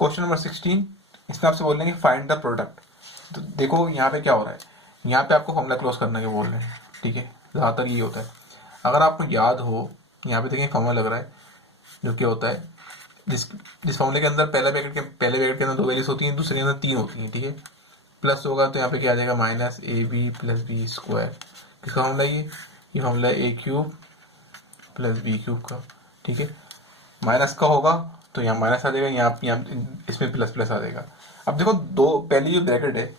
Question number 16, इसमें आपसे बोल रहे हैं कि फाइंड द प्रोडक्ट। तो देखो यहाँ पे क्या हो रहा है, यहाँ पे आपको फॉर्मूला क्लोज करने के बोल रहे हैं, ठीक है, ज़्यादातर ये होता है। अगर आपको याद हो, यहाँ पे देखिए फॉर्मूला लग रहा है, जो क्या होता है, जिस फॉर्मूले के अंदर पहले ब्रैकेट के अंदर 2 वैल्यूज होती हैं, दूसरे के अंदर 3 होती हैं, ठीक है। प्लस होगा तो यहाँ पे क्या आ जाएगा, minus A B plus B square. किसका फॉर्मूला ये फॉर्मूला ए क्यूब प्लस बी क्यूब का, ठीक है। माइनस का होगा तो यहाँ माइनस आ जाएगा, यहाँ इसमें प्लस प्लस आ जाएगा। अब देखो पहली जो ब्रैकेट है,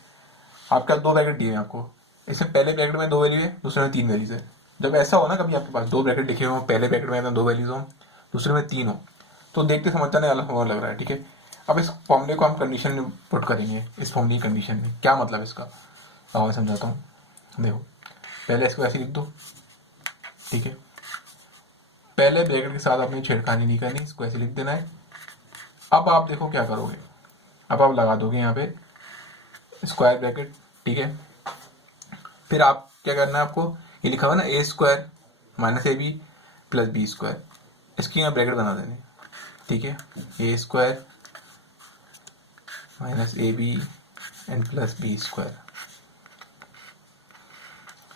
आपका 2 ब्रैकेट दिए हैं आपको, इसमें पहले ब्रैकेट में 2 वैल्यू है, दूसरे में 3 वैल्यूज है। जब ऐसा हो ना, कभी आपके पास 2 ब्रैकेट लिखे हो, पहले ब्रैकेट में 2 वैल्यूज हो, दूसरे में 3 हो, तो देखते समझता नहीं अलग फॉर्मूला लग रहा है, ठीक है। अब इस फॉर्मूले को हम कंडीशन में पुट करेंगे, इस फॉर्मूले की कंडीशन में क्या मतलब इसका, मैं समझाता हूँ। देखो पहले इसको ऐसे लिख दो, ठीक है। पहले ब्रैकेट के साथ आपने छेड़खानी नहीं करनी, इसको ऐसे लिख देना है। अब आप देखो क्या करोगे, अब आप लगा दोगे यहाँ पे स्क्वायर ब्रैकेट, ठीक है। फिर आप क्या करना है, आपको ये लिखा हुआ ना a square minus A B plus B square, इसकी यहाँ ब्रैकेट बना देनी, ठीक है। A square minus A b and plus B square.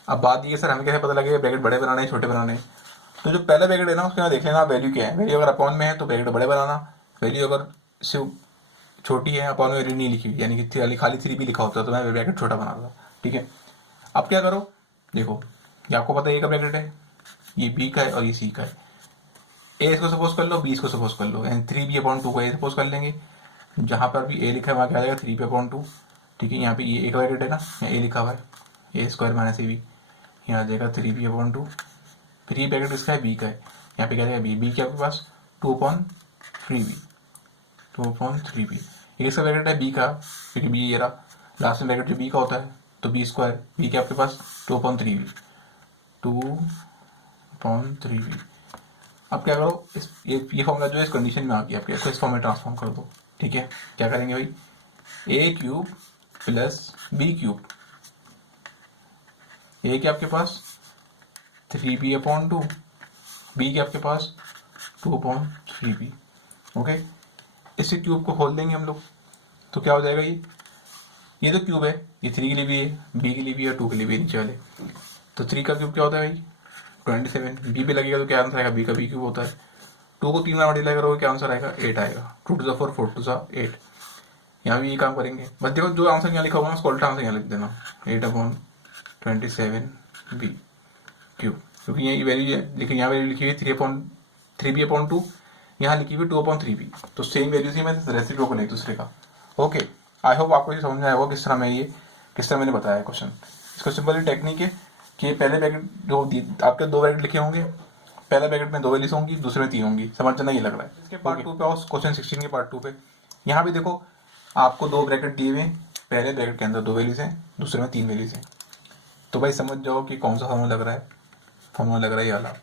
अब बात ये सर हमें कैसे पता लगेगा ब्रैकेट बड़े बनाने हैं छोटे बनाने हैं, तो जो पहला ब्रैकेट है ना, उसके यहाँ देख लेना वैल्यू क्या है। वैल्यू अगर अपॉन में है तो ब्रैकेट बड़े बनाना, वैल्यू अगर सिर्फ छोटी है, अपॉन में वैल्यू नहीं लिखी हुई, यानी कि खाली 3 भी लिखा होता है, तो मैं ब्रैकेट छोटा बना दूंगा, ठीक है। अब क्या करो, देखो ये आपको पता है, ये का ब्रैकेट है, ये बी का है और ये सी का है। ए इसको सपोज कर लो, बी इसको सपोज कर लो, यानी 3b/2 को ए सपोज कर लेंगे। जहाँ पर भी ए लिखा है वहाँ क्या आ जाएगा 3b/2, ठीक है। यहाँ पे ये ए का ब्रैकेट है ना, यहाँ ए लिखा हुआ है, a square minus A B, यहाँ आ जाएगा 3b/2। फिर ये ब्रैकेट इसका है, बी का है, यहाँ पे क्या जाएगा बी क्या आपके पास 2/3b, 2/3b। ये इसका ब्रैकेट है बी का, क्योंकि बी ये रहा लास्ट में ब्रैकेट जो बी का होता है, तो बी स्क्वायर, बी क्या आपके पास 2/3b, 2/3b। अब क्या करो, ये फॉर्मूला जो है इस कंडीशन में आ गया आपके, इसको इस फॉर्म में ट्रांसफॉर्म कर दो, ठीक है। क्या करेंगे भाई, A cube plus B cube, ए क्या आपके पास 3b/2, बी क्या आपके पास 2/3b, ओके। इस क्यूब को खोल देंगे हम लोग, तो क्या हो जाएगा, ये तो क्यूब है, ये 3 के लिए भी है, बी के लिए भी है, 2 के लिए भी है नीचे वाले। तो 3 का क्यूब क्या होता है भाई 27, बी पे लगेगा तो क्या आंसर आएगा, बी का बी क्यूब होता है। 2 को 3 बार मल्टीप्लाई करोगे क्या आंसर आएगा 8 आएगा, 2 to the 4 4 to the 8। यहाँ भी ये काम करेंगे, बस देखो जो आंसर यहाँ लिखा होगा उसको उल्टा आंसर यहाँ लिख देना, 8/27b क्यूब, क्योंकि ये वैल्यू देखिए यहाँ वैल्यू लिखी हुई 3b/2, यहाँ लिखी हुई 2/3b, तो सेम वैल्यू से मैं रेसिपी को लिख दूसरे का, ओके। आई होप आपको ये समझ में आया होगा किस तरह मैंने बताया क्वेश्चन। इसका सिंपल टेक्निक है कि पहले ब्रैकेट जो आपके 2 ब्रैकेट लिखे होंगे, पहले ब्रैकेट में 2 वैल्यूज होंगी, दूसरे में 3 होंगी, समझना ये लग रहा है। इसके पार्ट 2 पे आओ, क्वेश्चन 16 के पार्ट 2 पे। यहाँ भी देखो आपको 2 ब्रैकेट दिए हुए, पहले ब्रैकेट के अंदर 2 वैल्यूज हैं, दूसरे में 3 वैल्यूज हैं, तो भाई समझ जाओ कि कौन सा फॉर्मूला लग रहा है। फॉर्मूला लग रहा है ये वाला,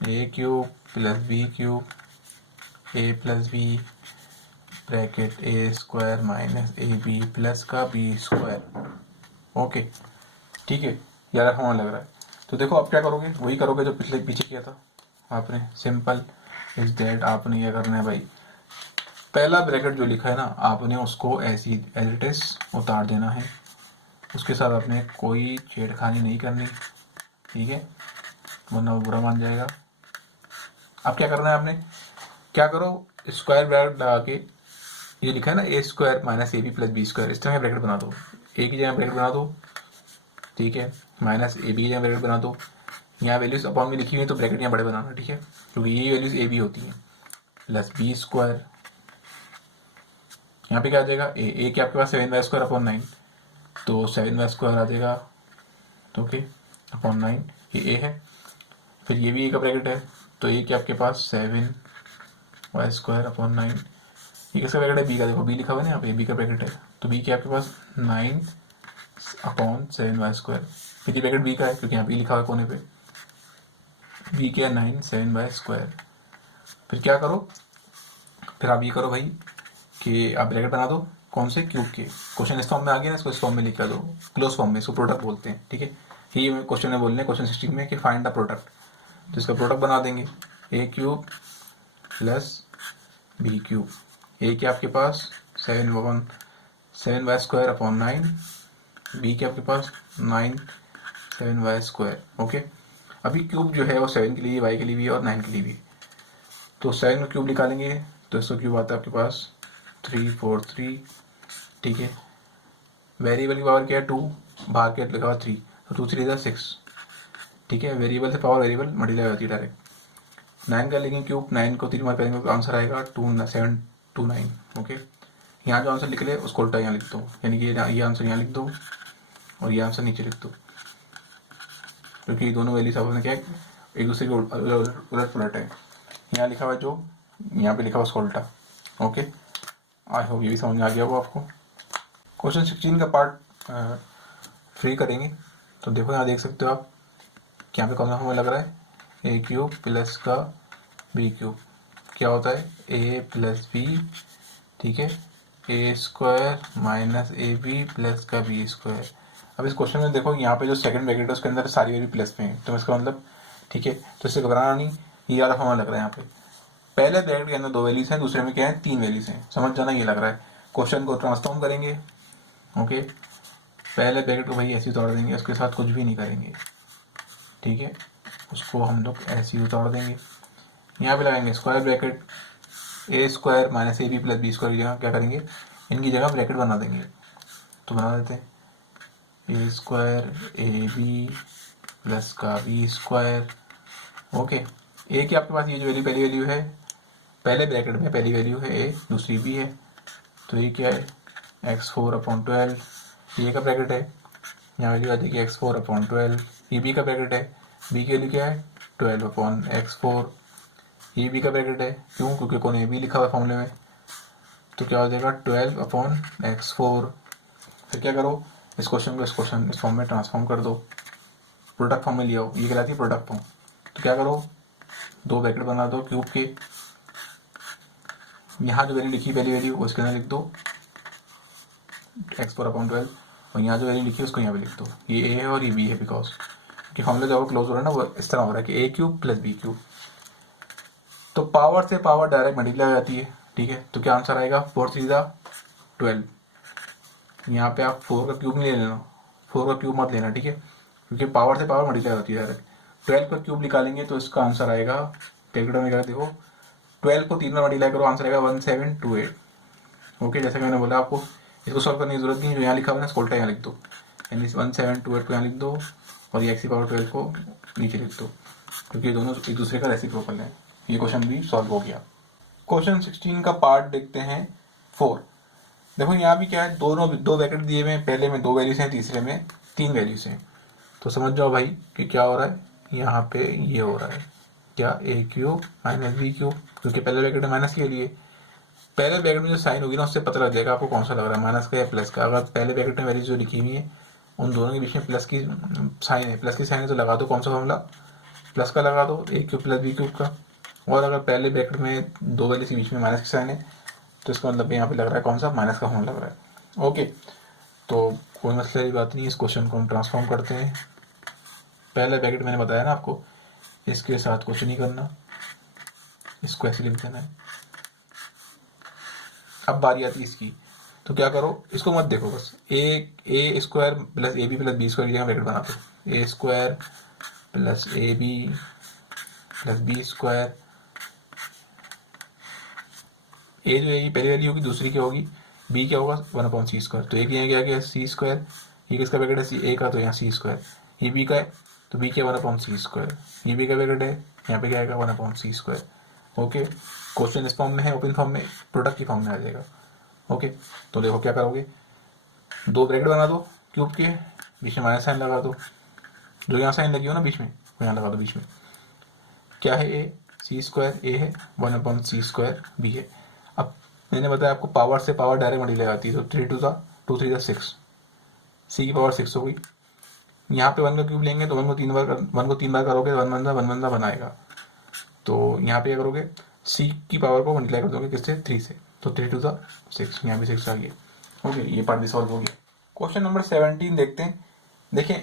a cube plus B cube a plus b bracket a square minus A B plus का बी स्क्वायर, ओके, ठीक है। ये वाला फॉर्मूला लग रहा है। तो देखो आप क्या करोगे, वही करोगे जो पीछे किया था आपने। सिंपल इज दैट, आपने ये करना है भाई, पहला ब्रैकेट जो लिखा है ना, आपने उसको ऐसी एज इट इज उतार देना है, उसके साथ आपने कोई छेड़खानी नहीं करनी, ठीक है, वरना वो बुरा मान जाएगा। अब क्या करना है आपने, क्या करो, स्क्वायर ब्रैकेट लगा के ये लिखा है ना a square minus A B plus B square, इस तरह ब्रैकेट बना दो, ए की जगह ब्रैकेट बना दो, ठीक है, माइनस ए बी की जगह ब्रैकेट बना दो। यहाँ वैल्यूज अपॉन में लिखी हुई है तो ब्रैकेट यहाँ बड़े बनाना, ठीक है, क्योंकि ये वैल्यूज ए बी होती हैं, प्लस बी स्क्वायर, यहाँ पे क्या आ जाएगा ए के आपके पास 7y² 9, तो 7y² आ जाएगा, तो ओके अपॉन 9, ये ए है। फिर ये भी ए का ब्रैकेट है, तो ए के आपके पास 7y² 9, ये किसका ब्रैकेट है, बी का, देखो बी लिखा हुआ है ना यहाँ पे, बी का ब्रैकेट है, तो बी के आपके पास 9/7y²। फिर ये ब्रैकेट बी का है क्योंकि यहाँ बी लिखा हुआ है कोने पे, बी के 9 7y²। फिर क्या करो, फिर आप ये करो भाई कि आप ब्रैकेट बना दो, कौन से क्यूब के, क्वेश्चन इस फॉर्म में आ गया ना, इसको इस फॉर्म में लिख कर दो, क्लोज फॉर्म में, इसको प्रोडक्ट बोलते हैं, ठीक है। ये क्वेश्चन में बोलने क्वेश्चन 16 में कि फाइंड द प्रोडक्ट, तो इसका प्रोडक्ट बना देंगे ए क्यूब प्लस बी क्यूब, ए के आपके पास 7y² अपॉन 9, बी के आपके पास 9 7y²। ओके, अभी क्यूब जो है वो 7 के लिए, y के लिए भी और 9 के लिए भी। तो 7 का क्यूब निकालेंगे तो इसका क्यूब आता है आपके पास 343। ठीक है, वेरिएबल की पावर क्या है 2, बाहर क्या लिखा हुआ 3, तो 2 3 = 6। ठीक है, वेरिएबल से पावर वेरिएबल मल्टीप्लाई होती है डायरेक्ट। 9 का लेंगे क्यूब, 9 को 3 बार करेंगे तो आंसर आएगा 2729। ओके, यहाँ जो आंसर निकले उसको उल्टा यहाँ लिख दो, यानी कि ये आंसर यहाँ लिख दो और ये आंसर नीचे लिख दो, क्योंकि दोनों वैल्यूज आपने क्या एक दूसरे के उलट पुलट है। यहाँ लिखा हुआ है जो, यहाँ पे लिखा हुआ उसका उल्टा। ओके, आई होप ये भी समझ में आ गया होगा आपको। क्वेश्चन 16 का पार्ट फ्री करेंगे, तो देखो यहाँ देख सकते हो आप कि यहाँ पे कौन सा फॉर्मूला लग रहा है, ए क्यूब प्लस का बी क्यूब क्या होता है ए प्लस बी। ठीक है, a² minus A B plus का b²। अब इस क्वेश्चन में देखो यहाँ पे जो सेकंड ब्रैकेट है उसके अंदर सारी वैल्यू प्लस में है, तो इसका मतलब ठीक है, तो इससे घबराना नहीं, ये वाला फॉर्मूला लग रहा है यहाँ पे। पहले ब्रैकेट के अंदर 2 वैल्यूज हैं, दूसरे में क्या है 3 वैल्यूज हैं, समझ जाना ये लग रहा है। क्वेश्चन को ट्रांसफॉर्म करेंगे। ओके, पहले ब्रैकेट को भाई ऐसे उतार देंगे, उसके साथ कुछ भी नहीं करेंगे। ठीक है, उसको हम लोग ऐसे ही उतार देंगे। यहाँ पे लगाएंगे square bracket, a² minus A B plus b² की जगह क्या करेंगे, इनकी जगह ब्रैकेट बना देंगे। तो बना देते हैं a² ए बी प्लस का b²। ओके, ए की आपके पास ये जो पहली वैल्यू है, पहले ब्रैकेट में पहली वैल्यू है a, दूसरी b है, तो ये क्या है x4/12, ये का ब्रैकेट है, यहाँ वैल्यू आ जाएगी x4/12। ये b का ब्रैकेट है, b की वैल्यू क्या है 12/x4। ये b का ब्रैकेट है, क्यों, क्योंकि कौन ए बी लिखा हुआ है फॉर्मूले में, तो क्या हो जाएगा 12/x4। फिर क्या करो, इस क्वेश्चन को इस फॉर्म में ट्रांसफॉर्म कर दो, प्रोडक्ट फॉर्म में ले आओ, ये कहलाती है प्रोडक्ट फॉर्म। तो क्या करो, 2 ब्रैकेट बना दो क्यूब के, यहाँ जो वैल्यू लिखी पहली वैल्यू उसके अंदर लिख दो x4/12, और यहाँ जो वैल्यू लिखी है उसको यहाँ पे लिख दो, ये a है और ये b है, बिकॉज कि फॉर्मूला जब क्लोज हो रहा है ना वो इस तरह हो रहा है कि a³ प्लस b³। तो पावर से पावर डायरेक्ट मल्टीप्लाई हो जाती है। ठीक है, तो क्या आंसर आएगा 4 3 = 12। यहाँ पे आप 4 का क्यूब नहीं ले लेना, 4 का क्यूब मत लेना। ठीक है, क्योंकि पावर से पावर मल्टीप्लाई होती है डायरेक्ट। 12 का क्यूब निकालेंगे तो इसका आंसर आएगा, कैलकुलेटर में निकाल देखो, 12 को 3 बार मल्टीप्लाई करो, आंसर आएगा 1728। ओके, जैसे मैंने बोला आपको इसको सॉल्व करने की जरूरत नहीं, जो यहाँ लिखा हुआ है ना इसको उल्टा यहाँ लिख दो, यानी 1728 को यहाँ लिख दो और ये x⁻12 को नीचे लिख दो, क्योंकि दोनों एक दूसरे का रेसिप्रोकल है। ये क्वेश्चन भी सॉल्व हो गया। क्वेश्चन 16 का पार्ट देखते हैं 4। देखो यहाँ भी क्या है, दो ब्रैकेट दिए हुए हैं, पहले में 2 वैल्यूज हैं, तीसरे में 3 वैल्यूज हैं। तो समझ जाओ भाई कि क्या हो रहा है, यहाँ पे ये हो रहा है क्या a³ माइनस b³, क्योंकि पहले ब्रैकेट में माइनस के लिए, पहले ब्रैकेट में जो साइन होगी ना उससे पता लग जाएगा आपको कौन सा लग रहा है, माइनस का या प्लस का। अगर पहले ब्रैकेट में वैल्यू जो लिखी हुई है उन दोनों के बीच में प्लस की साइन है, प्लस की साइन है तो लगा दो कौन सा फॉर्मूला, प्लस का लगा दो a³ प्लस b³ का। और अगर पहले ब्रैकेट में 2 वैल्यू के बीच में माइनस की साइन है तो इसका मतलब यहाँ पे लग रहा है कौन सा, माइनस का फॉर्मूला लग रहा है। ओके, तो कोई मसले की बात नहीं, इस क्वेश्चन को हम ट्रांसफॉर्म करते हैं। पहले ब्रैकेट मैंने बताया ना आपको, इसके साथ कुछ नहीं करना, इसको ऐसे लिख देना है। अब बारी आती है इसकी, तो क्या करो, इसको मत देखो, बस a² plus A B plus b² की जगह ब्रैकेट बना दो, a² plus A B plus b²। A जो है पहली वैल्यू होगी, दूसरी क्या होगी b क्या होगा 1/c²। तो एक यहाँ क्या c², ये किसका ब्रैकेट है a का, तो यहाँ c²। ये b का है तो b क्या 1/c²। ये b का ब्रैकेट है, यहाँ पे क्या आएगा 1/c²। ओके, क्वेश्चन इस फॉर्म में है, ओपन फॉर्म में, प्रोडक्ट की फॉर्म में आ जाएगा। ओके, तो देखो क्या करोगे, 2 ब्रैकेट बना दो क्यूब के, बीच में माइनस साइन लगा दो, जो यहाँ साइन लगी हो ना बीच में वो यहाँ लगा दो बीच में। क्या है a, c² a है, 1/c² b है। अब मैंने बताया आपको पावर से पावर डायरेक्ट मल्टीप्लाई आती है, तो 3 2 3 6, c की पावर 6 हो गई। यहाँ पे 1 का क्यूब लेंगे तो 1 को 3 बार करोगे, 1 बनाएगा। तो यहाँ पे क्या करोगे, c की पावर को मल्टीप्लाई कर दोगे किससे, 3 से, तो 3 2 6, यहाँ भी 6 आ गया। ओके, ये पार्ट भी सॉल्व हो गया। क्वेश्चन नंबर 17 देखते हैं। देखें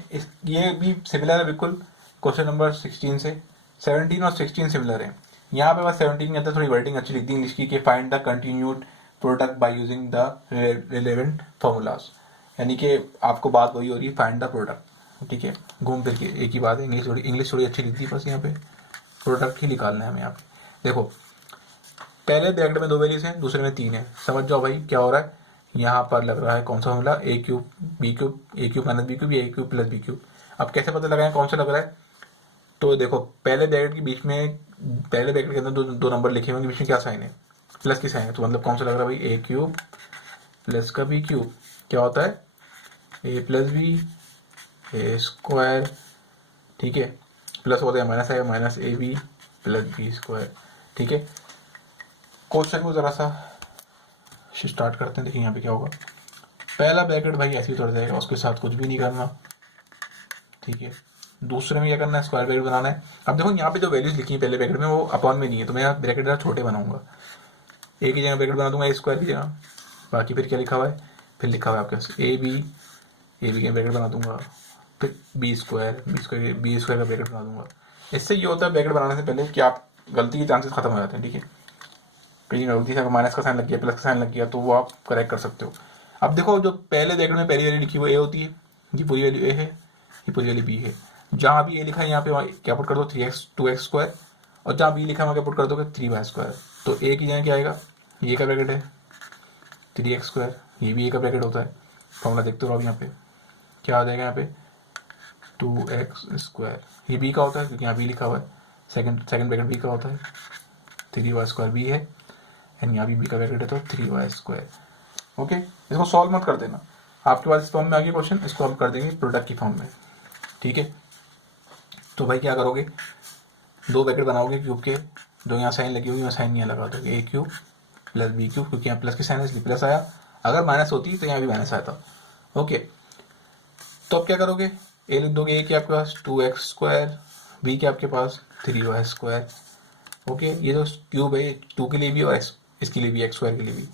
ये भी सिमिलर है बिल्कुल क्वेश्चन नंबर 16 से, 17 और 16 सिमिलर है। यहाँ पे बस 17 के अंदर थोड़ी वर्डिंग अच्छी लिख दी इंग्लिश की कि find the continued product by using the relevant formulas. यानी कि आपको बात वही हो रही है, फाइंड द प्रोडक्ट। ठीक है, घूम फिर के एक ही बात है, इंग्लिश थोड़ी अच्छी लिखती है, बस यहाँ पे प्रोडक्ट ही निकालना है हमें। यहाँ पे देखो पहले ब्रैकेट में 2 वैल्यूज हैं, दूसरे में 3 है। समझ जाओ भाई क्या हो रहा है। यहाँ पर लग रहा है कौन सा फॉर्मूला, ए क्यूब बी क्यूब, ए क्यूब माइनस बी क्यूब, ए क्यूब प्लस बी क्यूब। अब कैसे पता लगाएं कौन सा लग रहा है। तो देखो पहले ब्रैकेट के बीच में, पहले ब्रैकेट के अंदर दो नंबर लिखे होंगे, बीच में क्या साइन है, प्लस की साइन है। तो मतलब कौन सा लग रहा है भाई, ए क्यूब प्लस का बी क्यूब। क्या होता है, A plus B A square. ठीक है, प्लस होता है माइनस आएगा, minus A B plus B square. ठीक है, क्वेश्चन को जरा सा स्टार्ट करते हैं। देखिए यहाँ पे क्या होगा, पहला ब्रैकेट भाई ऐसे ही तोड़ जाएगा, उसके साथ कुछ भी नहीं करना। ठीक है, दूसरे में क्या करना है, स्क्वायर ब्रैकेट बनाना है। अब देखो यहाँ पे जो वैल्यूज लिखी है पहले ब्रैकेट में, वो अपॉन में नहीं है, तो मैं यहाँ ब्रैकेट जरा छोटे बनाऊंगा। ए की जगह ब्रैकेट बना दूंगा ए स्क्वायर की जगह। बाकी फिर क्या लिखा हुआ है, फिर लिखा हुआ है आपके पास ए बी की ब्रैकेट बना दूंगा, फिर बी स्क्वायर का ब्रैकेट बना दूंगा। इससे ये होता है ब्रैकेट बनाने से पहले कि आप गलती के चांसेस खत्म हो जाते हैं। ठीक है, कहीं गलती से अगर माइनस का साइन लग गया, प्लस का साइन लग गया, तो वो आप करेक्ट कर सकते हो। अब देखो जो पहले ब्रैकेट में पहली वैल्यू लिखी हुई ए होती है, ये पूरी वैल्यू ए है, ये पूरी वैल्यू बी है। जहाँ भी ए लिखा है यहाँ पे क्या पुट कर दो 3x 2x स्क्वायर, और जहाँ बी लिखा है वहाँ क्या पुट कर दोगे 3y स्क्वायर। तो ए की जगह क्या आएगा, ये का ब्रैकेट है 3x स्क्वायर, ये भी ए का ब्रैकेट होता है। फॉर्मूला देखते रहो अब यहाँ पे क्या आ जाएगा, यहाँ पे 2x स्क्वायर, ये बी का होता है क्योंकि यहाँ बी लिखा हुआ है। सेकंड ब्रैकेट बी का होता है, 3y स्क्वायर बी है, एंड यहाँ बी का ब्रैकेट है तो 3y स्क्वायर। ओके, इसको सॉल्व मत कर देना, आपके पास इस फॉर्म में आ गया क्वेश्चन, इसको हम कर देंगे प्रोडक्ट की फॉर्म में। ठीक है, तो भाई क्या करोगे, 2 ब्रैकेट बनाओगे क्यूब के, जो यहाँ साइन लगी हुई है साइन नहीं लगा दोगे, ए क्यूब प्लस बी क्यूब, क्योंकि यहाँ प्लस की साइन है इसलिए प्लस आया, अगर माइनस होती तो यहाँ भी माइनस आया था। ओके, तो अब क्या करोगे, ए लिख दोगे, ए के आपके पास 2x स्क्वायर, बी के आपके पास 3y स्क्वायर। ओके, ये जो क्यूब है 2 के लिए भी और इसके लिए भी, x स्क्वायर के लिए भी।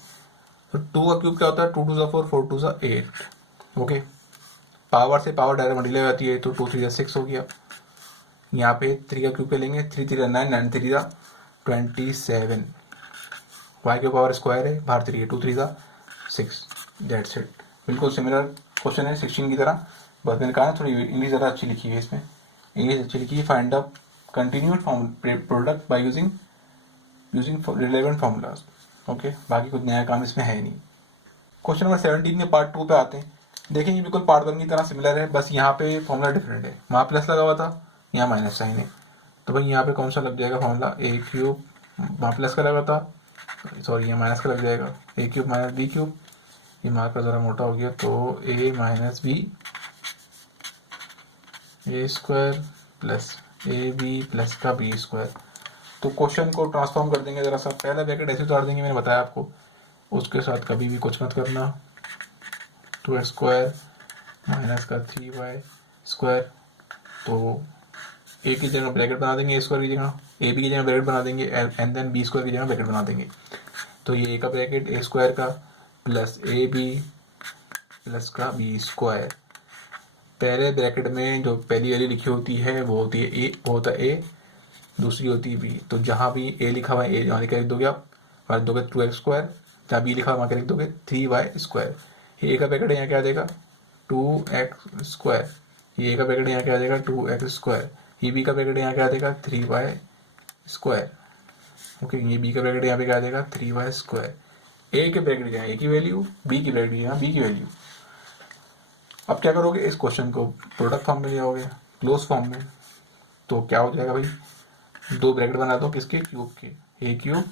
तो 2 का क्यूब क्या होता है, 2 2 4 4 2 8। ओके, पावर से पावर डायरेक्ट मल्टीप्लाई हो जाती है, तो 2 3 6 हो गया। यहाँ पे 3 का क्यूब पे लेंगे, 3 3 9 9 3 27। y के पावर स्क्वायर है, बाहर 3 है, 2 3 6। दैट्स इट, बिल्कुल सिमिलर क्वेश्चन है 16 की तरह, बस मैंने कहा थोड़ी इंग्लिश ज़्यादा अच्छी लिखी है इसमें, इंग्लिश अच्छी लिखी है। Find the continued product by using relevant formulas. Okay, बाकी कुछ नया काम इसमें है नहीं। क्वेश्चन नंबर 17 में पार्ट 2 पे आते हैं। देखेंगे बिल्कुल पार्ट 1 की तरह सिमिलर है, बस यहाँ पे फॉर्मूला डिफरेंट है, वहाँ प्लस लगा हुआ था, यहाँ माइनस साइन है। तो भाई यहाँ पे कौन सा लग जाएगा फॉर्मूला, ए क्यूब, वहाँ प्लस का लगा था, सॉरी यहाँ माइनस का लग जाएगा, a cube minus b cube, ये मार्कर ज़रा मोटा हो गया, तो a minus b A square plus A B plus का बी स्क्वायर। तो क्वेश्चन को ट्रांसफॉर्म कर देंगे, ज़रा सा पहला ब्रैकेट ऐसे उतार देंगे, मैंने बताया आपको, उसके साथ कभी भी कुछ मत करना, 2x स्क्वायर माइनस का 3y स्क्वायर। तो ए की जगह ब्रैकेट बना देंगे, ए स्क्वायर की जगह ए बी की जगह ब्रैकेट बना देंगे, एंड देन बी स्क्वायर की जगह ब्रैकेट बना देंगे। तो ये ए का ब्रैकेट ए स्क्वायर का प्लस ए बी प्लस का बी स्क्वायर। पहले ब्रैकेट में जो पहली वैल्यू लिखी होती है वो होती है ए, वो होता है ए, दूसरी होती है बी। तो जहाँ भी ए लिखा हुआ है ए यहाँ लिख दोगे आप, वहाँ दोगे 2x स्क्वायर, जहाँ बी लिखा हुआ वहाँ लिख दोगे 3y स्क्वायर। ये ए का ब्रैकेट है, यहाँ क्या आ जाएगा 2x स्क्वायर, ये ए का ब्रैकेट यहाँ क्या आ जाएगा 2x स्क्वायर, ये बी का ब्रैकेट यहाँ क्या आ जाएगा 3y स्क्वायर। ओके, ये बी का ब्रैकेट यहाँ पे क्या आ जाएगा 3y स्क्वायर। ए के ब्रैकेट यहाँ ए की वैल्यू, बी की ब्रैकेट यहाँ बी की वैल्यू। अब क्या करोगे, इस क्वेश्चन को प्रोडक्ट फॉर्म में ले आओगे, क्लोज फॉर्म में। तो क्या हो जाएगा भाई, 2 ब्रैकेट बना दो किसके, क्यूब के, ए क्यूब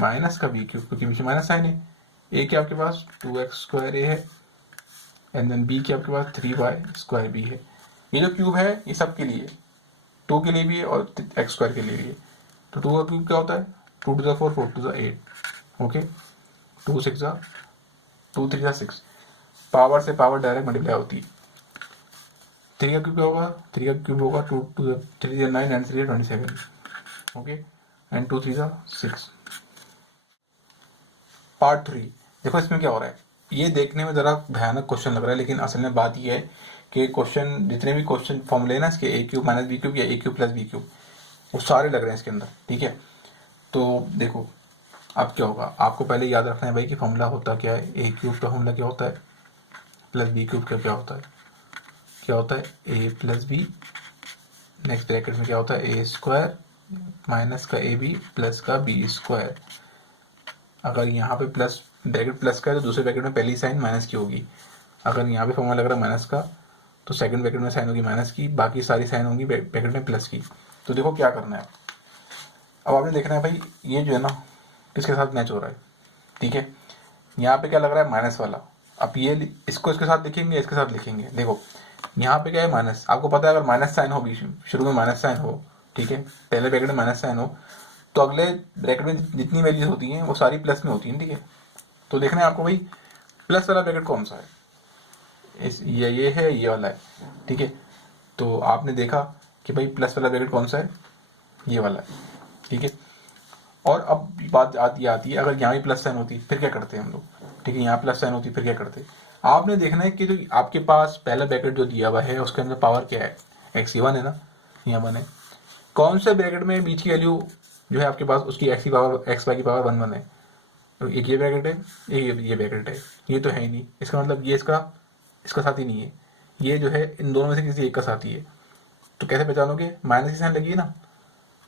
माइनस का बी क्यूब, क्योंकि पीछे माइनस साइन है। ए के आपके पास 2x स्क्वायर ए है, एंड देन बी के आपके पास 3y स्क्वायर बी है। ये जो क्यूब है ये सब के लिए, 2 के लिए भी है और x स्क्वायर के लिए भी है। तो 2 का क्यूब क्या होता है, 2 2 4 4 2 8। ओके, 2 6 2 3 6, पावर से पावर डायरेक्ट मल्टीप्लाई होती है। 3 का क्यूब क्या होगा, 3 का क्यूब होगा 2 2 3 9 9 3 27। Okay, and 2 3 6। पार्ट 3 देखो इसमें क्या हो रहा है, ये देखने में ज़रा भयानक क्वेश्चन लग रहा है, लेकिन असल में बात ये है कि क्वेश्चन जितने भी क्वेश्चन फॉर्मूले ना इसके, ए क्यूब माइनस बी क्यूब या ए क्यूब प्लस बी क्यूब, वो सारे लग रहे हैं इसके अंदर। ठीक है, तो देखो अब क्या होगा, आपको पहले याद रखना है भाई कि फॉर्मूला होता क्या है, ए क्यूब का फॉर्मूला क्या होता है प्लस बी क्यूब का क्या होता है, A plus B, next bracket में क्या होता है ए स्क्वायर माइनस का ए बी प्लस का बी स्क्वायर। अगर यहाँ पे प्लस ब्रैकेट प्लस का है तो दूसरे ब्रैकेट में पहली साइन माइनस की होगी। अगर यहाँ पे फॉर्मूला लग रहा है माइनस का तो सेकंड ब्रैकेट में साइन होगी माइनस की, बाकी सारी साइन होंगी ब्रैकेट में प्लस की। तो देखो क्या करना है, अब आपने देखना है भाई ये जो है ना किसके साथ मैच हो रहा है, ठीक है। यहाँ पे क्या लग रहा है माइनस वाला, अब ये इसको इसके साथ लिखेंगे, इसके साथ लिखेंगे। देखो यहाँ पे क्या है माइनस, आपको पता है अगर माइनस साइन हो बीच में, शुरू में माइनस साइन हो, ठीक है, पहले ब्रैकेट में माइनस साइन हो तो अगले ब्रैकेट में जितनी वैल्यूज होती हैं वो सारी प्लस में होती हैं, ठीक है। तो देखना है आपको भाई प्लस वाला ब्रैकेट कौन सा है, ये है, ये वाला है, ठीक है। तो आपने देखा कि भाई प्लस वाला ब्रैकेट कौन सा है, ये वाला है, ठीक है। और अब बात आती है अगर यहाँ भी प्लस साइन होती फिर क्या करते हैं हम लोग, ठीक है, यहाँ प्लस साइन होती फिर क्या करते। आपने देखना है कि जो आपके पास पहला ब्रैकेट जो दिया हुआ है उसके अंदर पावर क्या है, एक्स वन है ना, यहाँ वन है, कौन से ब्रैकेट में बीच की वैल्यू जो है आपके पास उसकी एक्स की पावर एक्स वाई की पावर वन वन है। तो एक ये ब्रैकेट है, ये ब्रैकेट है, ये तो है ही नहीं, इसका मतलब ये इसका साथी नहीं है, ये जो है इन दोनों में से किसी एक का साथी है। तो कैसे पहचानोगे, माइनस की साइन लगी है ना,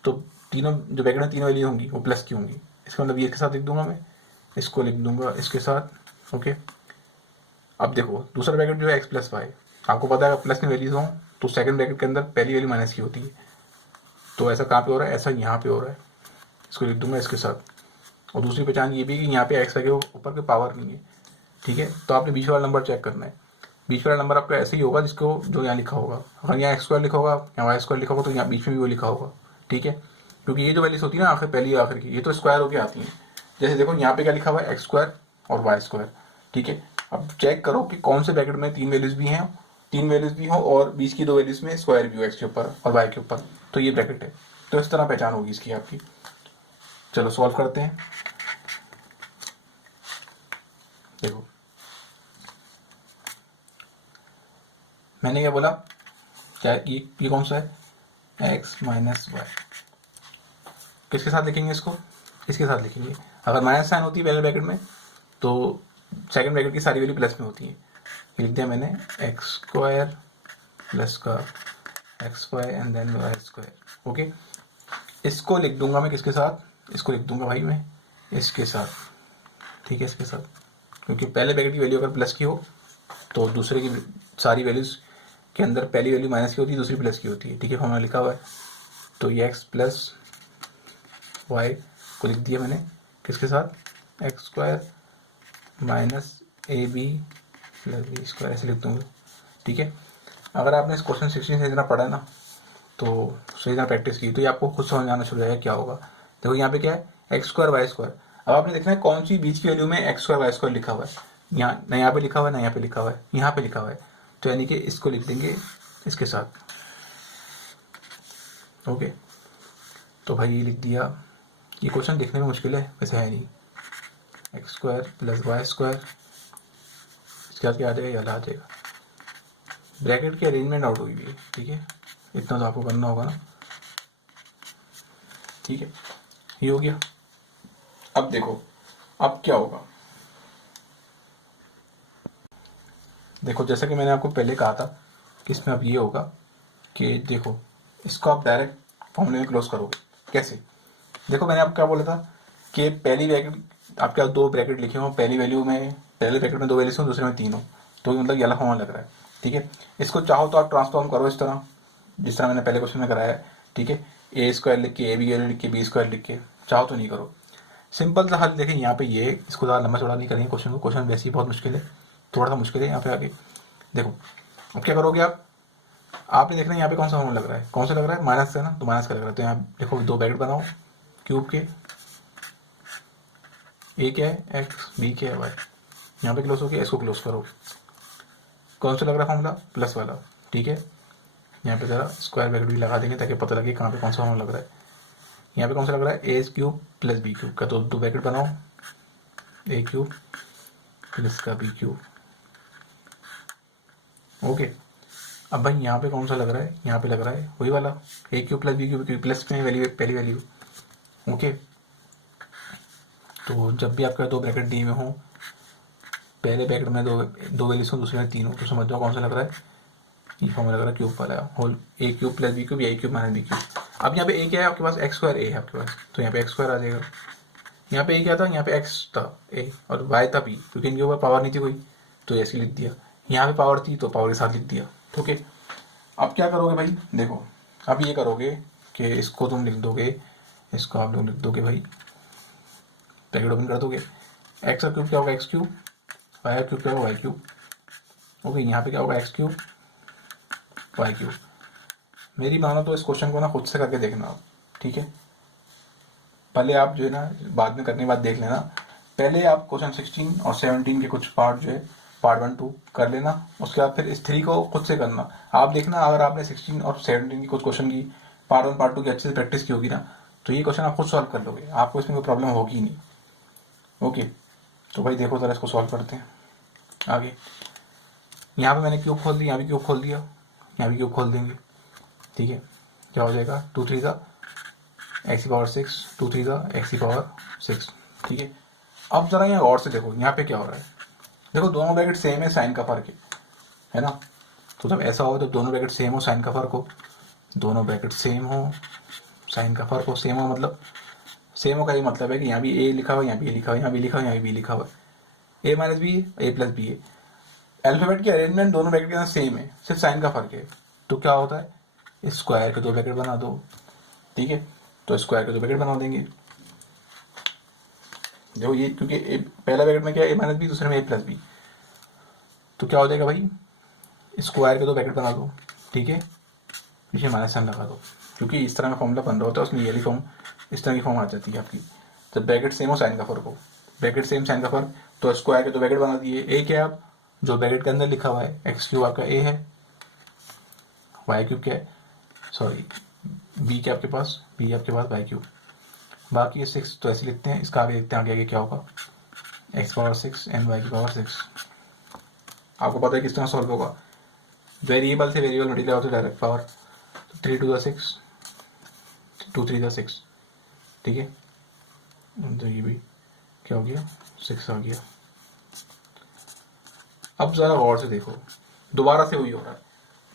तो तीनों जो ब्रैकेट में तीनों वैल्यू होंगी वो प्लस की होंगी, इसका मतलब ये इसके साथ लिख दूंगा मैं, इसको लिख दूंगा इसके साथ, ओके। अब देखो दूसरा ब्रैकेट जो है एक्स प्लस वाई, आपको पता है अगर प्लस में वैल्यूज हों तो सेकंड ब्रैकेट के अंदर पहली वैल्यू माइनस की होती है। तो ऐसा कहाँ पे हो रहा है, ऐसा यहाँ पे हो रहा है, इसको लिख दूंगा इसके साथ। और दूसरी पहचान ये भी कि यहाँ पे एक्स के ऊपर के पावर नहीं है, ठीक है। तो आपने बीच वाला नंबर चेक करना है, बीच वाला नंबर आपका ऐसे ही होगा जिसको जो यहाँ लिखा होगा, अगर यहाँ एक्स स्क्वायर लिखा होगा यहाँ वाई स्क्वायर लिखा होगा तो यहाँ बीच में भी वो लिखा होगा, ठीक है। क्योंकि ये जो वैल्यूज होती है ना आखिर पहली आखिर की, ये तो स्क्वायर होके आती हैं। जैसे देखो यहाँ पे क्या लिखा हुआ है एक्स स्क्वायर और वाई स्क्वायर, ठीक है। अब चेक करो कि कौन से ब्रैकेट में तीन वैल्यूज भी हैं, तीन वैल्यूज भी हो और बीच की दो वैल्यूज में स्क्वायर भी हो एक्स के ऊपर और वाई के ऊपर, तो ये ब्रैकेट है। तो इस तरह पहचान होगी इसकी आपकी। चलो सॉल्व करते हैं। देखो मैंने क्या बोला, क्या ये कौन सा है एक्स माइनस वाई, किसके साथ लिखेंगे इसको, इसके साथ लिखेंगे। अगर माइनस साइन होती है पहले ब्रैकेट में तो सेकंड ब्रैकेट की सारी वैल्यू प्लस में होती है। लिख दिया मैंने एक्स स्क्वायर प्लस का X Y and then Y square, okay. इसको लिख दूंगा मैं किसके साथ, इसको लिख दूंगा भाई मैं इसके साथ, ठीक है, इसके साथ। क्योंकि पहले ब्रैकेट की वैल्यू अगर प्लस की हो तो दूसरे की सारी वैल्यूज के अंदर पहली वैल्यू माइनस की होती है, दूसरी प्लस की होती है, ठीक है, फॉर्मूला लिखा हुआ है। तो ये एक्स प्लस वाई को लिख दिया मैंने किसके साथ, X square minus A B plus B square, ऐसे लिख दूंगा, ठीक है। अगर आपने इस क्वेश्चन 16 से इतना पढ़ा है ना तो सही तरह प्रैक्टिस की तो ये आपको खुद समझ आना शुरू हो जाएगा क्या होगा। देखो यहाँ पे क्या है एक्स स्क्वायर वाई स्क्वायर, अब आपने देखना है कौन सी बीच की वैल्यू में एक्स स्क्वायर वाई स्क्वायर लिखा हुआ है, यहाँ ना यहाँ पे लिखा हुआ है ना यहाँ पे लिखा हुआ है, यहाँ पे लिखा हुआ है। तो यानी कि इसको लिख देंगे इसके साथ, ओके। तो भाई ये लिख दिया। ये क्वेश्चन लिखने में मुश्किल है वैसे है नहीं, X square plus Y square, इसके बाद क्या आ जाएगा, ये वाला आ जाएगा। ब्रैकेट की अरेंजमेंट आउट हुई हुई है, ठीक है, इतना तो आपको करना होगा ना, ठीक है, ये हो गया। अब देखो अब क्या होगा, देखो जैसा कि मैंने आपको पहले कहा था कि इसमें अब ये होगा कि देखो इसको आप डायरेक्ट फॉर्मूले में क्लोज करोगे। कैसे, देखो मैंने आपको क्या बोला था कि पहली ब्रैकेट आपके दो ब्रैकेट लिखे हो, पहली वैल्यू में पहले ब्रैकेट में दो वैल्यूज हो, दूसरे में तीन हो, तो मतलब ये वाला फॉर्मूला लग रहा है, ठीक है। इसको चाहो तो आप ट्रांसफॉर्म करो इस तरह जिस तरह मैंने पहले क्वेश्चन में कराया है, ठीक है। ए स्क्वायर लिख के ए बी लिख के बी स्क्वायर लिख के, चाहो तो नहीं करो। सिंपल सा हल देखें यहाँ पे, ये इसको ज़्यादा लंबा चौड़ा नहीं करेंगे क्वेश्चन को, क्वेश्चन वैसे ही बहुत मुश्किल है, थोड़ा सा मुश्किल है यहाँ पे आगे। देखो अब क्या करोगे आप, आपने देखना है यहाँ पे कौन सा फॉर्मूला लग रहा है, कौन सा लग रहा है माइनस से ना, तो माइनस का लग रहा है। तो यहाँ देखो दो ब्रैकेट बनाओ क्यूब के, ए क्या है एक्स, बी क्या है वाई, यहाँ पे क्लोज हो गया, इसको क्लोज करो। कौन सा लग रहा है फॉर्मूला, प्लस वाला, ठीक है। यहाँ पे जरा स्क्वायर ब्रैकेट भी लगा देंगे ताकि पता लगे कहाँ पे कौन सा फॉर्मूला लग रहा है। यहाँ पे कौन सा लग रहा है ए क्यूब प्लस बी क्यूब का, तो दो ब्रैकेट बनाओ, ए क्यूब प्लस का बी क्यूब, ओके। अब भाई यहाँ पे कौन सा लग रहा है, यहाँ पे लग रहा है वही वाला a cube plus B cube, plus में वैल्यू पहली वैल्यू, ओके। तो जब भी आपके दो ब्रैकेट दिए हुए हों, पहले ब्रैकेट में दो वैल्यूज हो, दूसरे में 3 हो, तो समझ जाओ कौन सा लग रहा है, ये फॉर्मूला लग रहा है क्यूब वाला, होल ए क्यूब प्लस बी क्यूब, ए क्यूब माइनस बी क्यूब। अब यहाँ पे ए क्या है आपके पास, एक्स स्क्वायर ए है आपके पास, तो यहाँ पे एक्स स्क्वायर आ जाएगा। यहाँ पे ए क्या था, यहाँ पे एक्स था ए और वाई था बी, क्योंकि इनके ऊपर पावर नहीं थी कोई, तो ऐसे लिख दिया। यहाँ पे पावर थी तो पावर के साथ लिख दिया। ओके, अब क्या करोगे भाई, देखो अब ये करोगे कि इसको तुम लिख दोगे, इसको आप लोग लिख दोगे भाई, ब्रैकेट ओपन कर दोगे, एक्स का क्यूब क्या होगा एक्स क्यूब, वाई का क्यूब क्या होगा वाई क्यूब। ओके, यहाँ पे क्या होगा एक्स क्यूब वाई क्यूब। मेरी मानो तो इस क्वेश्चन को ना खुद से करके देखना आप, ठीक है। पहले आप जो है ना, बाद में करने के बाद देख लेना, पहले आप क्वेश्चन 16 और 17 के कुछ पार्ट जो है पार्ट 1 2 कर लेना, उसके बाद फिर इस 3 को खुद से करना। आप देखना अगर आपने 16 और 17 की कुछ क्वेश्चन की पार्ट 1 पार्ट 2 की अच्छे से प्रैक्टिस की होगी ना, तो ये क्वेश्चन आप खुद सॉल्व कर लोगे, आपको इसमें कोई प्रॉब्लम होगी नहीं। ओके, तो भाई देखो जरा इसको सॉल्व करते हैं आगे। यहाँ पे मैंने क्यूब खोल दिया, यहाँ भी क्यूब खोल दिया, यहाँ भी क्यूब खोल देंगे, ठीक है। क्या हो जाएगा, 2 3 का एक्स की पावर 6, 2 3 का एक्स की पावर 6, ठीक है। अब जरा यहाँ और से देखो, यहाँ पे क्या हो रहा है, देखो दोनों ब्रैकेट सेम है, साइन का फर्क है ना। तो जब ऐसा हो, जब दोनों ब्रैकेट सेम हो, साइन का फर्क हो, दोनों ब्रैकेट सेम हो, साइन का फर्क हो, सेम हो मतलब सेम हो का ये मतलब है कि यहाँ भी ए लिखा हुआ, यहाँ भी ए लिखा हुआ, यहाँ भी लिखा हुआ, यहाँ भी लिखा हुआ, ए माइनस बी ए प्लस बी है। अल्फाबेट की अरेंजमेंट दोनों ब्रैकेट के अंदर सेम है, सिर्फ साइन का फर्क है। तो क्या होता है, स्क्वायर के दो ब्रैकेट बना दो, ठीक है। तो स्क्वायर के दो ब्रैकेट बना देंगे, देखो ये क्योंकि पहला ब्रैकेट में क्या है ए माइनस बी, दूसरे में ए प्लस बी, तो क्या हो जाएगा भाई, स्क्वायर के दो ब्रैकेट बना दो, ठीक है, पीछे माइनस साइन लगा दो, क्योंकि इस तरह का फॉर्मूला बन रहा होता है उसमें ये फॉर्म, इस तरह की फॉर्म आ जाती है आपकी। जब ब्रैकेट सेम हो, साइन का फर्क हो, ब्रैकेट सेम साइन का फर्क, तो स्क्वायर के दो ब्रैकेट बना दिए। ए क्या है, आप जो ब्रैकेट के अंदर लिखा हुआ है एक्स क्यूब आपका ए है, वाई क्यूब क्या है, सॉरी बी क्या आपके पास, बी आपके पास वाई क्यूब, बाकी ये 6 तो ऐसे लिखते हैं। इसका आगे लिखते हैं, आगे क्या होगा, एक्स पावर 6 एंड वाई की पावर 6। आपको पता है किस तरह सॉल्व होगा, वेरिएबल से वेरिएबल मल्टीप्लाई होता है डायरेक्ट पावर, 3 2 6, 2 3 6, ठीक है। तो ये भी क्या हो गया, 6 आ गया। अब जरा गौर से देखो, दोबारा से वही हो रहा है,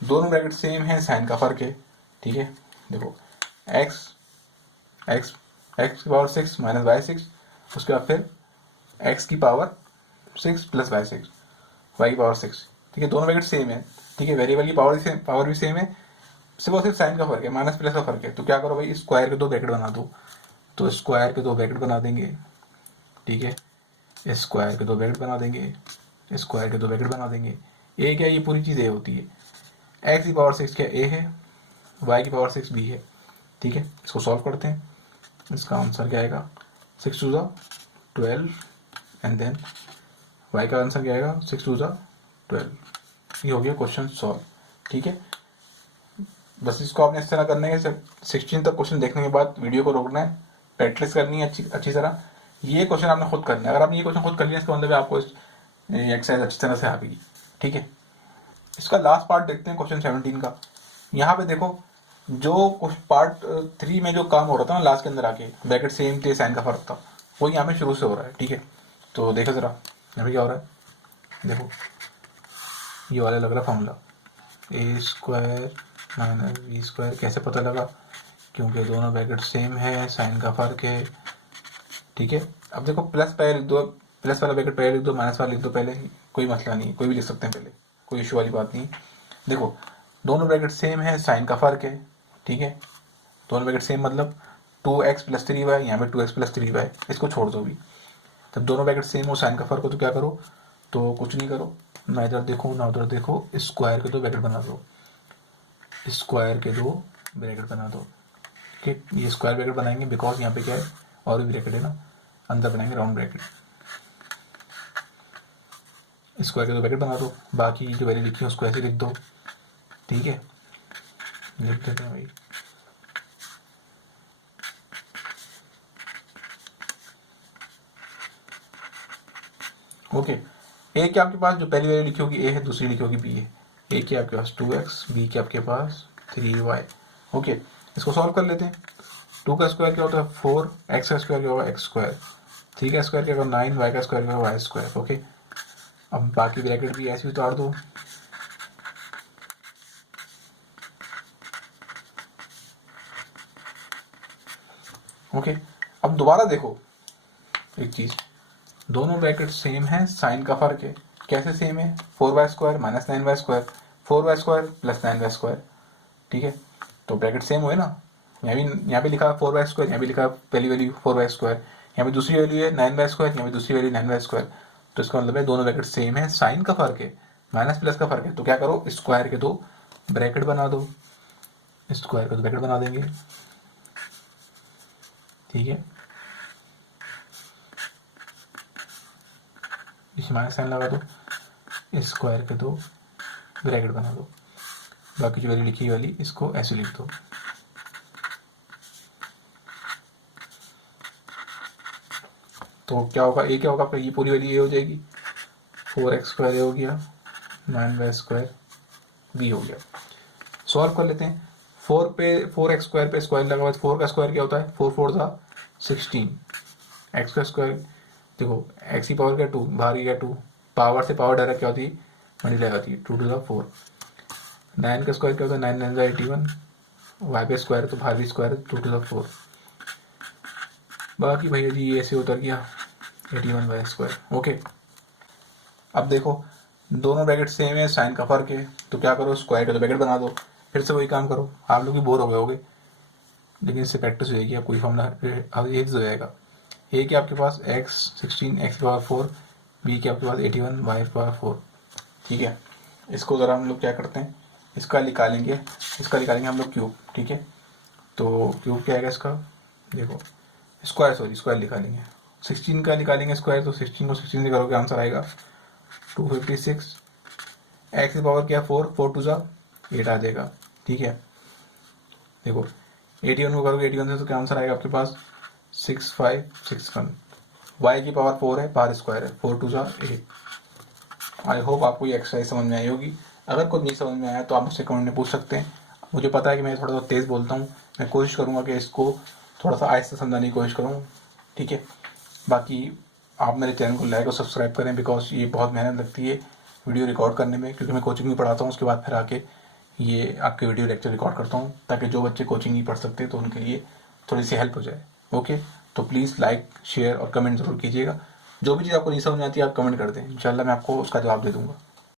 दोनों ब्रैकेट सेम है, साइन का फर्क है, ठीक है। देखो एक्स एक्स एक्स की पावर 6 माइनस वाई 6, उसके बाद फिर एक्स की पावर 6 प्लस वाई 6, वाई की पावर 6, ठीक है। दोनों ब्रैकेट सेम है, ठीक है, वेरिएबल की पावर भी सेम है, सिर्फ और सिर्फ साइन का फर्क है, माइनस प्लस का फर्क है। तो क्या करो भाई, स्क्वायर के दो ब्रैकेट बना दो, तो स्क्वायर के दो ब्रैकेट बना देंगे, ठीक है, स्क्वायर के दो ब्रैकेट बना देंगे, स्क्वायर के दो ब्रैकेट बना देंगे। ए क्या, ये पूरी चीज़ ए होती है, एक्स की पावर 6 क्या ए है, वाई की पावर 6 बी है, ठीक है। इसको सॉल्व करते हैं, इसका आंसर क्या आएगा, 6 2 12 एंड देन वाई का आंसर क्या आएगा, 6 2 12। ये हो गया क्वेश्चन सॉल्व, ठीक है। बस इसको आपने इस तरह करना है, 16 तक क्वेश्चन देखने के बाद वीडियो को रोकना है, प्रैक्टिस करनी है अच्छी तरह। ये क्वेश्चन आपने खुद करना है, अगर आपने ये क्वेश्चन खुद कर लिया इसका मतलब आपको एक्सरसाइज अच्छी तरह से आ गई, ठीक है। इसका लास्ट पार्ट देखते हैं क्वेश्चन 17 का। यहाँ पे देखो, जो पार्ट 3 में जो काम हो रहा था ना लास्ट के अंदर आके, ब्रैकेट सेम थे, साइन का फर्क था, वो यहाँ पे शुरू से हो रहा है, ठीक है। तो देखो जरा यहाँ पे क्या हो रहा है, देखो ये वाला लग रहा फॉर्मूला, ए स्क्वायर माइनस बी स्क्वायर, कैसे पता लगा, क्योंकि दोनों ब्रैकेट सेम है, साइन का फर्क है, ठीक है। अब देखो प्लस पहले लिख दो, प्लस वाला ब्रैकेट पहले लिख दो, माइनस वाला लिख दो पहले, कोई मसला नहीं, कोई भी लिख सकते हैं पहले, कोई इशू वाली बात नहीं। देखो दोनों ब्रैकेट सेम है, साइन का फर्क है, ठीक है। दोनों ब्रैकेट सेम मतलब 2x प्लस 3y, यहाँ पे 2x प्लस 3y, इसको छोड़ दो भी। जब दोनों ब्रैकेट सेम हो, साइन का फर्क हो, तो क्या करो, तो कुछ नहीं करो, ना इधर देखो ना उधर देखो, स्क्वायर के दो ब्रैकेट बना दो, स्क्वायर के दो ब्रैकेट बना दो, ठीक है। ये स्क्वायर ब्रैकेट बनाएंगे बिकॉज यहाँ पे क्या है, और भी ब्रैकेट है ना, अंदर बनाएंगे राउंड ब्रैकेट, स्क्वायर के दो ब्रैकेट बना दो, बाकी जो वैल्यू लिखी है उसको ऐसे लिख दो, ठीक है। लिख देते हैं भाई, ओके। ए के आपके पास जो पहली वैल्यू लिखी होगी ए है, दूसरी लिखी होगी बी है। ए के आपके पास 2x, बी के आपके पास 3y, ओके। इसको सॉल्व कर लेते हैं। 2 का स्क्वायर क्या होता है 4, x का स्क्वायर क्या होगा x स्क्वायर, 3 का स्क्वायर क्या होगा 9, y का स्क्वायर क्या होगा y स्क्वायर। ओके, अब बाकी ब्रैकेट भी ऐसे उतार दो। ओके, अब दोबारा देखो एक चीज, दोनों ब्रैकेट सेम है, साइन का फर्क है। कैसे सेम है? 4y square minus 9y square, 4y square plus 9y square. ठीक है, तो ब्रैकेट सेम हुए ना। यहाँ भी लिखा है 4y स्क्वायर, यहाँ भी लिखा है पहली वैल्यू 4y स्क्वायर, यहाँ पे दूसरी वैल्यू है 9y स्क्वायर, यहाँ पे दूसरी वैल्यू 9y स्क्वायर। तो इसका मतलब है दोनों ब्रैकेट सेम है, साइन का फर्क है, माइनस प्लस का फर्क है। तो क्या करो, स्क्वायर के दो ब्रैकेट बना दो, स्क्वायर का दो ब्रैकेट बना देंगे। ठीक है, इस माइनस साइन लगा दो, स्क्वायर के दो ब्रैकेट बना दो, बाकी जो वैल्यू लिखी वाली इसको ऐसे लिख दो। तो क्या होगा, ए क्या होगा, ये पूरी वैल्यू ए हो जाएगी, 4x स्क्वायर ए हो गया, 9y स्क्वायर बी हो गया। सॉल्व कर लेते हैं। 4x स्क्वायर पे स्क्वायर लगा हुआ है, 4 का स्क्वायर क्या होता है, 4 4 था 16, x का स्क्वायर देखो, x की पावर क्या 2, बाहर की क्या 2, पावर से पावर डायरेक्ट क्या होती है, मल्टीप्लाई होती है, 2 to the 4। 9 का स्क्वायर क्या होता है, 9 9 81, y पे स्क्वायर तो बाहर भी स्क्वायर, 2 to the 4। बाकी भैया जी ये ऐसे उतर गया 81y स्क्वायर। ओके, अब देखो दोनों ब्रैकेट सेम है, साइन का फर्क है, तो क्या करो, स्क्वायर का तो ब्रैकेट बना दो। फिर से वही काम करो, आप लोग भी बोर हो गए होगे, लेकिन इससे प्रैक्टिस हो जाएगी, अब कोई फॉर्मूला अब एक हो जाएगा। ए के आपके पास x 16, x की पावर 4, बी के आपके पास 81, y की पावर 4। ठीक है, इसको ज़रा हम लोग क्या करते हैं, इसका निकालेंगे हम लोग क्यूब। ठीक है, तो क्यूब क्या आएगा इसका, देखो स्क्वायर निकालेंगे, 16 का निकालेंगे स्क्वायर, तो 16 को 16 से करोगे आंसर आएगा 256। एक्स की पावर क्या 4, 4 टू जा 8 आ जाएगा। ठीक है, देखो 81 को करोगे 81 से तो क्या आंसर आएगा आपके पास 6561। y की पावर 4 है, बाहर स्क्वायर है, 4 टू जा 8। आई होप आपको ये एक्सरसाइज समझ में आई होगी। अगर कुछ नहीं समझ में आया तो आप मुझसे कमेंट में पूछ सकते हैं। मुझे पता है कि मैं थोड़ा सा तेज़ बोलता हूँ, मैं कोशिश करूँगा कि इसको थोड़ा सा आहिस्ते समझाने की कोशिश करूँ। ठीक है, बाकी आप मेरे चैनल को लाइक और सब्सक्राइब करें, बिकॉज ये बहुत मेहनत लगती है वीडियो रिकॉर्ड करने में, क्योंकि मैं कोचिंग में पढ़ाता हूँ, उसके बाद फिर आके ये आपके वीडियो लेक्चर रिकॉर्ड करता हूँ, ताकि जो बच्चे कोचिंग नहीं पढ़ सकते तो उनके लिए थोड़ी सी हेल्प हो जाए। ओके, तो प्लीज़ लाइक शेयर और कमेंट ज़रूर कीजिएगा। जो भी चीज़ आपको नहीं समझ में आती है आप कमेंट कर दें, इंशाल्लाह मैं आपको उसका जवाब दे दूँगा।